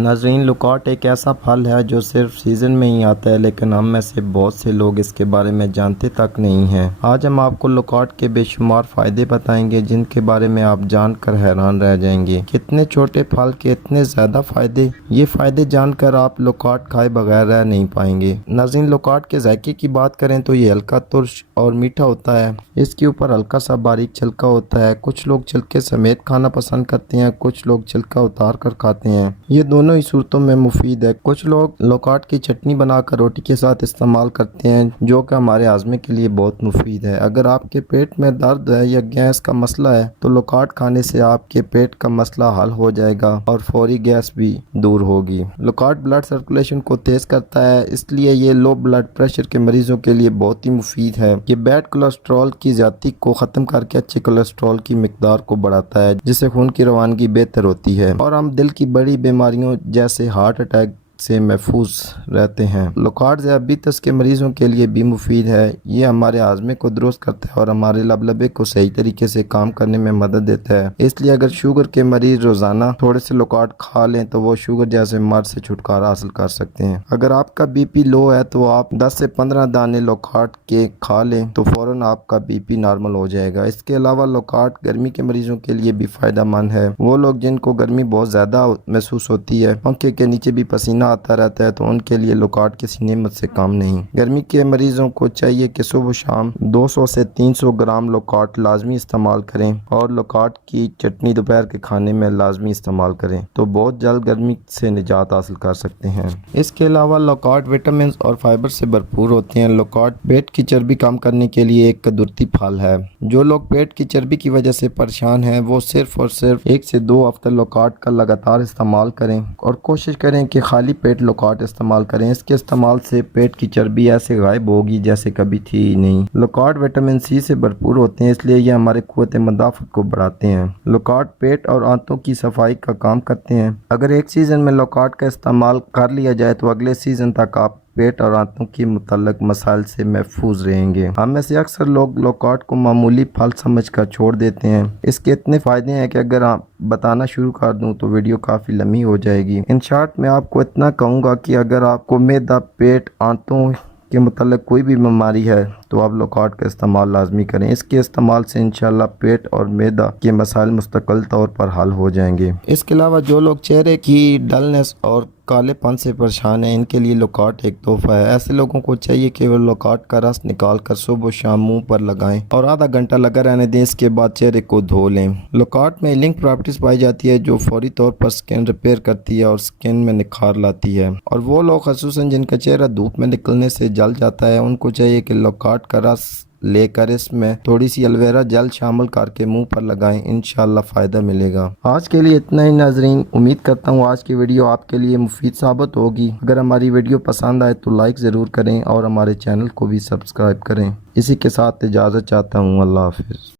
ناظرین، لوکاٹ ایک ایسا پھل ہے جو صرف سیزن میں ہی آتا ہے، لیکن ہم میں سے بہت سے لوگ اس کے بارے میں جانتے تک نہیں ہیں۔ آج ہم آپ کو لوکاٹ کے بے شمار فائدے بتائیں گے جن کے بارے میں آپ جان کر حیران رہ جائیں گے۔ کتنے چھوٹے پھل کے اتنے زیادہ فائدے! یہ فائدے جان کر آپ لوکاٹ کھائے بغیر رہ نہیں پائیں گے۔ ناظرین، لوکاٹ کے ذائقے کی بات کریں تو یہ ہلکا ترش اور میٹھا ہوتا ہے۔ اس کے اوپر ہلکا سا باریک چھلکا ہوتا ہے۔ کچھ لوگ چھلکے سمیت کھانا پسند کرتے ہیں، کچھ لوگ چھلکا اتار کر کھاتے ہیں۔ یہ دونوں ہی صورتوں میں مفید ہے۔ کچھ لوگ لوکاٹ کی چٹنی بنا کر روٹی کے ساتھ استعمال کرتے ہیں، جو کہ ہمارے ہاضمے کے لیے بہت مفید ہے۔ اگر آپ کے پیٹ میں درد ہے یا گیس کا مسئلہ ہے تو لوکاٹ کھانے سے آپ کے پیٹ کا مسئلہ حل ہو جائے گا اور فوری گیس بھی دور ہوگی۔ لوکاٹ بلڈ سرکولیشن کو تیز کرتا ہے، اس لیے یہ لو بلڈ پریشر کے مریضوں کے لیے بہت ہی مفید ہے۔ یہ بیڈ کولیسٹرول کی زیادتی کو ختم کر کے اچھے کولیسٹرول کی مقدار کو بڑھاتا ہے، جس سے خون کی روانگی بہتر ہوتی ہے اور ہم دل کی بڑی بیماریوں جیسے ہارٹ اٹیک سے محفوظ رہتے ہیں۔ لوکاٹ ذیابیطس کے مریضوں کے لیے بھی مفید ہے۔ یہ ہمارے ہاضمے کو درست کرتا ہے اور ہمارے لبلبے کو صحیح طریقے سے کام کرنے میں مدد دیتا ہے۔ اس لیے اگر شوگر کے مریض روزانہ تھوڑے سے لوکاٹ کھا لیں تو وہ شوگر جیسے مرض سے چھٹکارا حاصل کر سکتے ہیں۔ اگر آپ کا بی پی لو ہے تو آپ 10 سے 15 دانے لوکاٹ کے کھا لیں تو فوراً آپ کا بی پی نارمل ہو جائے گا۔ اس کے علاوہ لوکاٹ گرمی کے مریضوں کے لیے بھی فائدہ مند ہے۔ وہ لوگ جن کو گرمی بہت زیادہ محسوس ہوتی ہے، پنکھے کے نیچے بھی پسینہ آتا رہتا ہے، تو ان کے لیے لوکاٹ کسی نعمت سے کم نہیں۔ گرمی کے مریضوں کو چاہیے کہ صبح و شام 200 سے 300 گرام لوکاٹ لازمی استعمال کریں اور لوکاٹ کی چٹنی دوپہر کے کھانے میں لازمی استعمال کریں تو بہت جلد گرمی سے نجات حاصل کر سکتے ہیں۔ اس کے علاوہ لوکاٹ وٹامنز اور فائبر سے بھرپور ہوتے ہیں۔ لوکاٹ پیٹ کی چربی کم کرنے کے لیے ایک قدرتی پھل ہے۔ جو لوگ پیٹ کی چربی کی وجہ سے پریشان ہیں وہ صرف اور صرف 1 سے 2 ہفتہ لوکاٹ کا لگاتار استعمال کریں اور کوشش کریں کہ خالی پیٹ لوکاٹ استعمال کریں۔ اس کے استعمال سے پیٹ کی چربی ایسے غائب ہوگی جیسے کبھی تھی ہی نہیں۔ لوکاٹ وٹامن سی سے بھرپور ہوتے ہیں، اس لیے یہ ہمارے قوت مدافعت کو بڑھاتے ہیں۔ لوکاٹ پیٹ اور آنتوں کی صفائی کا کام کرتے ہیں۔ اگر ایک سیزن میں لوکاٹ کا استعمال کر لیا جائے تو اگلے سیزن تک آپ پیٹ اور آنتوں کی متعلق مسائل سے محفوظ رہیں گے۔ ہم میں سے اکثر لوگ لوکاٹ کو معمولی پھل سمجھ کر چھوڑ دیتے ہیں۔ اس کے اتنے فائدے ہیں کہ اگر آپ بتانا شروع کر دوں تو ویڈیو کافی لمبی ہو جائے گی۔ ان شارٹ میں آپ کو اتنا کہوں گا کہ اگر آپ کو معدہ، پیٹ، آنتوں کے متعلق کوئی بھی بیماری ہے تو آپ لوکاٹ کا استعمال لازمی کریں۔ اس کے استعمال سے انشاءاللہ پیٹ اور معدہ کے مسائل مستقل طور پر حل ہو جائیں گے۔ اس کے علاوہ جو لوگ چہرے کی ڈلنس اور کالے پن سے پریشان ہیں، ان کے لیے لوکاٹ ایک تحفہ ہے۔ ایسے لوگوں کو چاہیے کہ وہ لوکاٹ کا رس نکال کر صبح و شام منہ پر لگائیں اور آدھا گھنٹہ لگا رہنے دیں، اس کے بعد چہرے کو دھو لیں۔ لوکاٹ میں لنک پراپرٹیز پائی جاتی ہے جو فوری طور پر سکن ریپیئر کرتی ہے اور سکن میں نکھار لاتی ہے، اور وہ لوگ خصوصاً جن کا چہرہ دھوپ میں نکلنے سے جل جاتا ہے، ان کو چاہیے کہ لوکاٹ کا رس لے کر اس میں تھوڑی سی الویرا جیل شامل کر کے منہ پر لگائیں، انشاءاللہ فائدہ ملے گا۔ آج کے لیے اتنا ہی ناظرین، امید کرتا ہوں آج کی ویڈیو آپ کے لیے مفید ثابت ہوگی۔ اگر ہماری ویڈیو پسند آئے تو لائک ضرور کریں اور ہمارے چینل کو بھی سبسکرائب کریں۔ اسی کے ساتھ اجازت چاہتا ہوں، اللہ حافظ۔